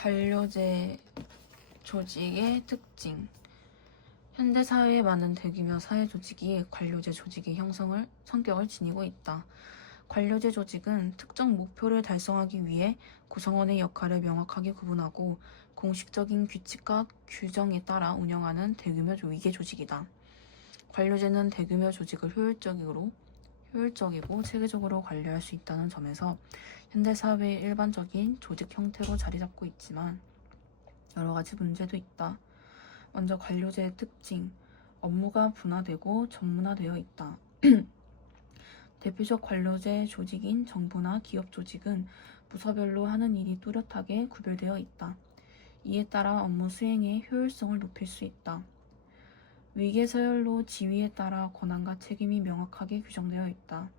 관료제 조직의 특징. 현대사회의 많은 대규모 사회조직이 관료제 조직의 성격을 지니고 있다. 관료제 조직은 특정 목표를 달성하기 위해 구성원의 역할을 명확하게 구분하고 공식적인 규칙과 규정에 따라 운영하는 대규모 위계 조직이다. 관료제는 대규모 조직을 효율적이고 체계적으로 관리할 수 있다는 점에서 현대사회의 일반적인 조직 형태로 자리잡고 있지만 여러 가지 문제도 있다. 먼저 관료제의 특징, 업무가 분화되고 전문화되어 있다. 대표적 관료제 조직인 정부나 기업 조직은 부서별로 하는 일이 뚜렷하게 구별되어 있다. 이에 따라 업무 수행의 효율성을 높일 수 있다. 위계서열로 지위에 따라 권한과 책임이 명확하게 규정되어 있다.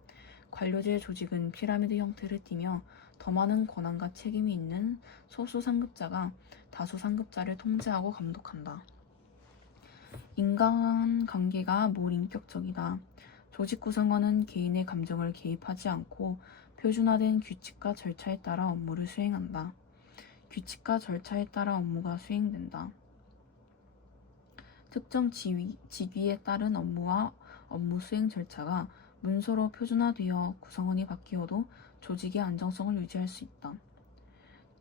관료제 조직은 피라미드 형태를 띠며 더 많은 권한과 책임이 있는 소수 상급자가 다수 상급자를 통제하고 감독한다. 인간관계가 몰인격적이다. 조직 구성원은 개인의 감정을 개입하지 않고 표준화된 규칙과 절차에 따라 업무를 수행한다. 규칙과 절차에 따라 업무가 수행된다. 특정 직위에 따른 업무와 업무 수행 절차가 문서로 표준화되어 구성원이 바뀌어도 조직의 안정성을 유지할 수 있다.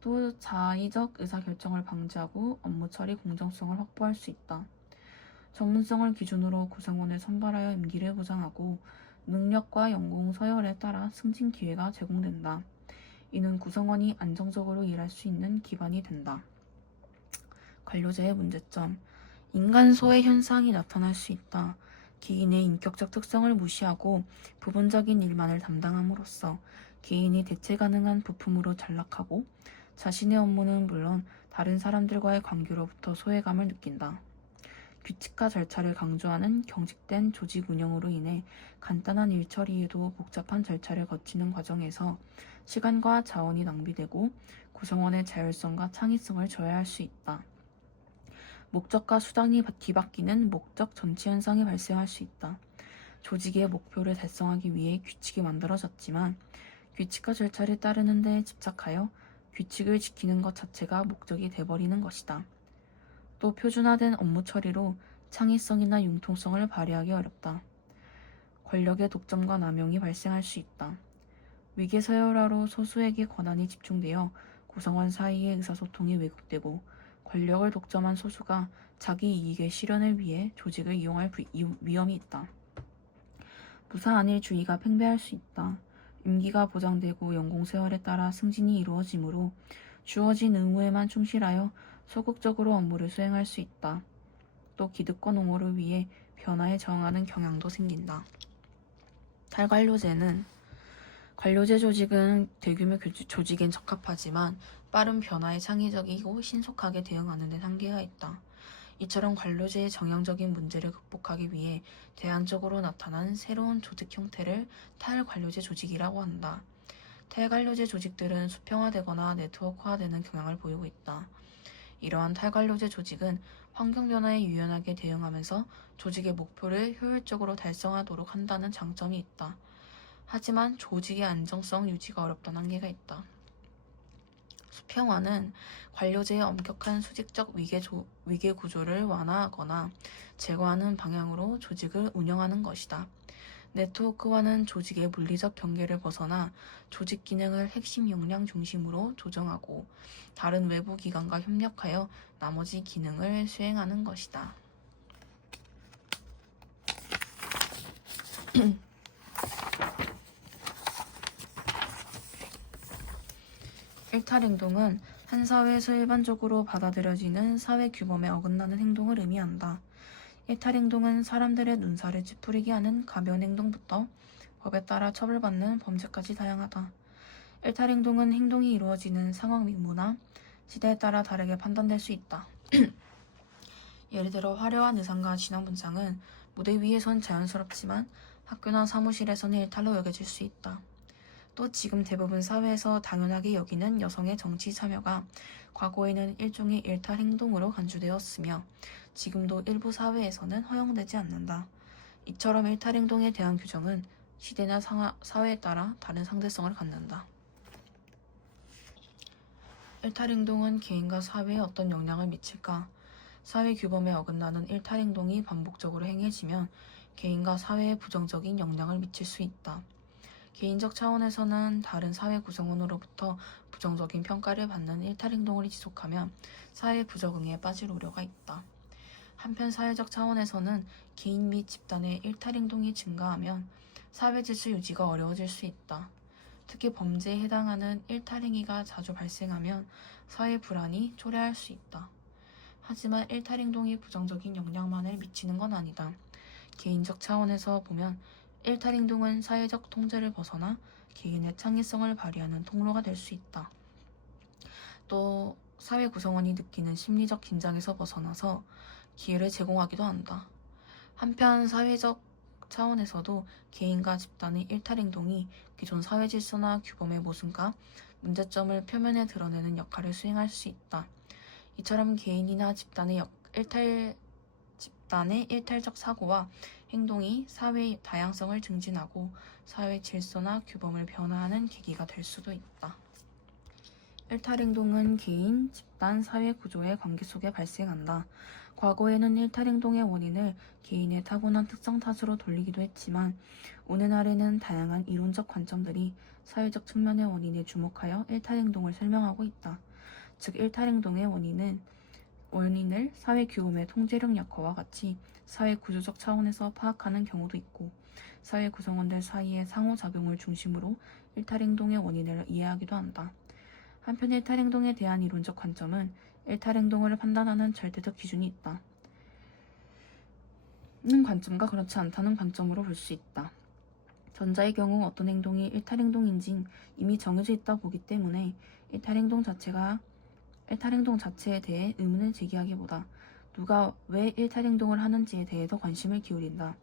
또 자의적 의사결정을 방지하고 업무 처리 공정성을 확보할 수 있다. 전문성을 기준으로 구성원을 선발하여 임기를 보장하고 능력과 연공 서열에 따라 승진 기회가 제공된다. 이는 구성원이 안정적으로 일할 수 있는 기반이 된다. 관료제의 문제점. 인간 소외 현상이 나타날 수 있다. 개인의 인격적 특성을 무시하고 부분적인 일만을 담당함으로써 개인이 대체 가능한 부품으로 전락하고 자신의 업무는 물론 다른 사람들과의 관계로부터 소외감을 느낀다. 규칙과 절차를 강조하는 경직된 조직 운영으로 인해 간단한 일 처리에도 복잡한 절차를 거치는 과정에서 시간과 자원이 낭비되고 구성원의 자율성과 창의성을 저해할 수 있다. 목적과 수단이 뒤바뀌는 목적 전치 현상이 발생할 수 있다. 조직의 목표를 달성하기 위해 규칙이 만들어졌지만 규칙과 절차를 따르는 데 집착하여 규칙을 지키는 것 자체가 목적이 돼버리는 것이다. 또 표준화된 업무 처리로 창의성이나 융통성을 발휘하기 어렵다. 권력의 독점과 남용이 발생할 수 있다. 위계서열화로 소수에게 권한이 집중되어 구성원 사이의 의사소통이 왜곡되고 권력을 독점한 소수가 자기 이익의 실현을 위해 조직을 이용할 위험이 있다. 무사안일주의가 팽배할 수 있다. 임기가 보장되고 연공세월에 따라 승진이 이루어지므로 주어진 의무에만 충실하여 소극적으로 업무를 수행할 수 있다. 또 기득권 옹호를 위해 변화에 저항하는 경향도 생긴다. 탈관료제는 관료제 조직은 대규모 조직엔 적합하지만 빠른 변화에 창의적이고 신속하게 대응하는 데 한계가 있다. 이처럼 관료제의 정형적인 문제를 극복하기 위해 대안적으로 나타난 새로운 조직 형태를 탈관료제 조직이라고 한다. 탈관료제 조직들은 수평화되거나 네트워크화되는 경향을 보이고 있다. 이러한 탈관료제 조직은 환경 변화에 유연하게 대응하면서 조직의 목표를 효율적으로 달성하도록 한다는 장점이 있다. 하지만 조직의 안정성 유지가 어렵다는 한계가 있다. 수평화는 관료제의 엄격한 수직적 위계 구조를 완화하거나 제거하는 방향으로 조직을 운영하는 것이다. 네트워크화는 조직의 물리적 경계를 벗어나 조직 기능을 핵심 역량 중심으로 조정하고 다른 외부 기관과 협력하여 나머지 기능을 수행하는 것이다. 일탈행동은 한 사회에서 일반적으로 받아들여지는 사회 규범에 어긋나는 행동을 의미한다. 일탈행동은 사람들의 눈살을 찌푸리게 하는 가벼운 행동부터 법에 따라 처벌받는 범죄까지 다양하다. 일탈행동은 행동이 이루어지는 상황 및 시대에 따라 다르게 판단될 수 있다. 예를 들어 화려한 의상과 진한 문장은 무대 위에선 자연스럽지만 학교나 사무실에서는 일탈로 여겨질 수 있다. 또 지금 대부분 사회에서 당연하게 여기는 여성의 정치 참여가 과거에는 일종의 일탈 행동으로 간주되었으며 지금도 일부 사회에서는 허용되지 않는다. 이처럼 일탈 행동에 대한 규정은 시대나 사회에 따라 다른 상대성을 갖는다. 일탈행동은 개인과 사회에 어떤 영향을 미칠까? 사회 규범에 어긋나는 일탈행동이 반복적으로 행해지면 개인과 사회에 부정적인 영향을 미칠 수 있다. 개인적 차원에서는 다른 사회 구성원으로부터 부정적인 평가를 받는 일탈행동을 지속하면 사회 부적응에 빠질 우려가 있다. 한편 사회적 차원에서는 개인 및 집단의 일탈행동이 증가하면 사회 질서 유지가 어려워질 수 있다. 특히 범죄에 해당하는 일탈행위가 자주 발생하면 사회 불안이 초래할 수 있다. 하지만 일탈행동이 부정적인 영향만을 미치는 건 아니다. 개인적 차원에서 보면 일탈행동은 사회적 통제를 벗어나 개인의 창의성을 발휘하는 통로가 될 수 있다. 또 사회 구성원이 느끼는 심리적 긴장에서 벗어나서 기회를 제공하기도 한다. 한편 사회적 차원에서도 개인과 집단의 일탈행동이 기존 사회 질서나 규범의 모순과 문제점을 표면에 드러내는 역할을 수행할 수 있다. 이처럼 개인이나 집단의 일탈적 사고와 행동이 사회의 다양성을 증진하고 사회 질서나 규범을 변화하는 계기가 될 수도 있다. 일탈행동은 개인, 집단, 사회 구조의 관계 속에 발생한다. 과거에는 일탈행동의 원인을 개인의 타고난 특성 탓으로 돌리기도 했지만 오늘날에는 다양한 이론적 관점들이 사회적 측면의 원인에 주목하여 일탈행동을 설명하고 있다. 즉 일탈행동의 원인을 사회 규범의 통제력 약화와 같이 사회 구조적 차원에서 파악하는 경우도 있고 사회 구성원들 사이의 상호작용을 중심으로 일탈행동의 원인을 이해하기도 한다. 한편 일탈행동에 대한 이론적 관점은 일탈행동을 판단하는 절대적 기준이 있다는 관점과 그렇지 않다는 관점으로 볼 수 있다. 전자의 경우 어떤 행동이 일탈행동인진 이미 정해져 있다 보기 때문에 일탈행동 자체에 대해 의문을 제기하기보다 누가 왜 일탈행동을 하는지에 대해 더 관심을 기울인다.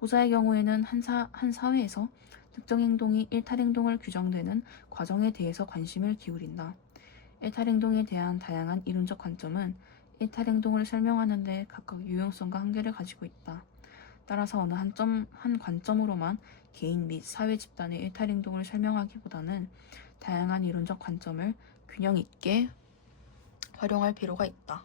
후자의 경우에는 한 사회에서 특정 행동이 일탈행동을 규정되는 과정에 대해서 관심을 기울인다. 일탈행동에 대한 다양한 이론적 관점은 일탈행동을 설명하는 데 각각 유용성과 한계를 가지고 있다. 따라서 어느 한 관점으로만 개인 및 사회 집단의 일탈행동을 설명하기보다는 다양한 이론적 관점을 균형 있게 활용할 필요가 있다.